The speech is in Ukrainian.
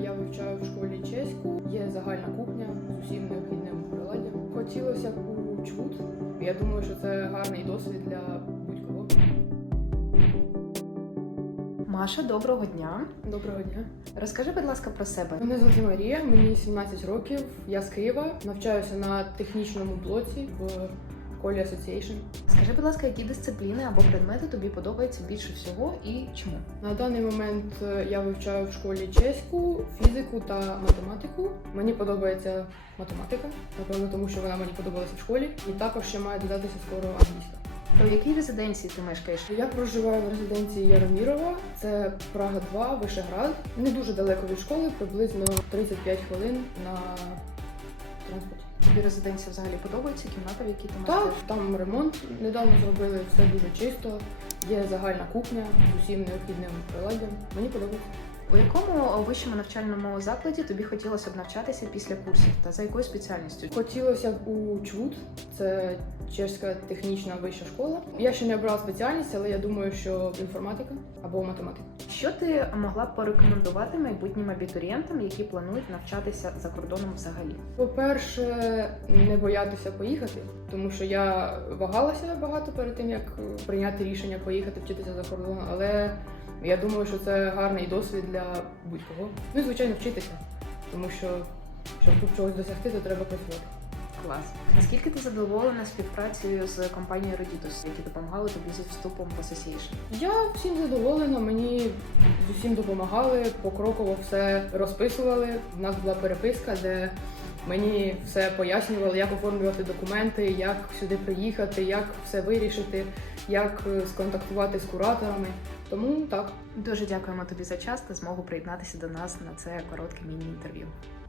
Я вивчаю в школі чеську, є загальна кухня з усім необхідним приладдям. Хотілося б у чвуд. Я думаю, що це гарний досвід для будь-кого. Маша, доброго дня. Доброго дня. Розкажи, будь ласка, про себе. Мене звати Марія, мені 17 років. Я з Києва, навчаюся на технічному блоці в колі Association. Скажи, будь ласка, які дисципліни або предмети тобі подобаються більше всього і чому? На даний момент е, я вивчаю в школі чеську, фізику та математику. Мені подобається математика, напевно, тому що вона мені подобалася в школі. І також ще має додатися скоро англійська. То в якій резиденції ти мешкаєш? Я проживаю в резиденції Яромірова, це Прага 2, Вишеград. Не дуже далеко від школи, приблизно 35 хвилин на транспорті. Тобі резиденція взагалі подобається? Кімната, в якій ти Так, там ремонт недавно зробили, все дуже чисто. Є загальна кухня з усім необхідним приладдям. Мені подобається. У якому вищому навчальному закладі тобі хотілося б навчатися після курсів та за якою спеціальністю? Хотілося б у ЧВУД, це чешська технічна вища школа. Я ще не обрала спеціальність, але я думаю, що інформатика або математика. Що ти могла б порекомендувати майбутнім абітурієнтам, які планують навчатися за кордоном взагалі? По-перше, не боятися поїхати, тому що я вагалася багато перед тим, як прийняти рішення поїхати вчитися за кордон, але я думаю, що це гарний досвід для будь-кого. Ну і звичайно вчитися, тому що щоб тут чогось досягти, то треба працювати. Клас. Наскільки ти задоволена співпрацею з компанією Roditus, які допомагали тобі зі вступом в Association? Я всім задоволена, мені з усім допомагали, покроково все розписували. У нас була переписка, де мені все пояснювали, як оформлювати документи, як сюди приїхати, як все вирішити, як е, сконтактувати з кураторами. Тому так. Дуже дякуємо тобі за час та змогу приєднатися до нас на це коротке міні-інтерв'ю.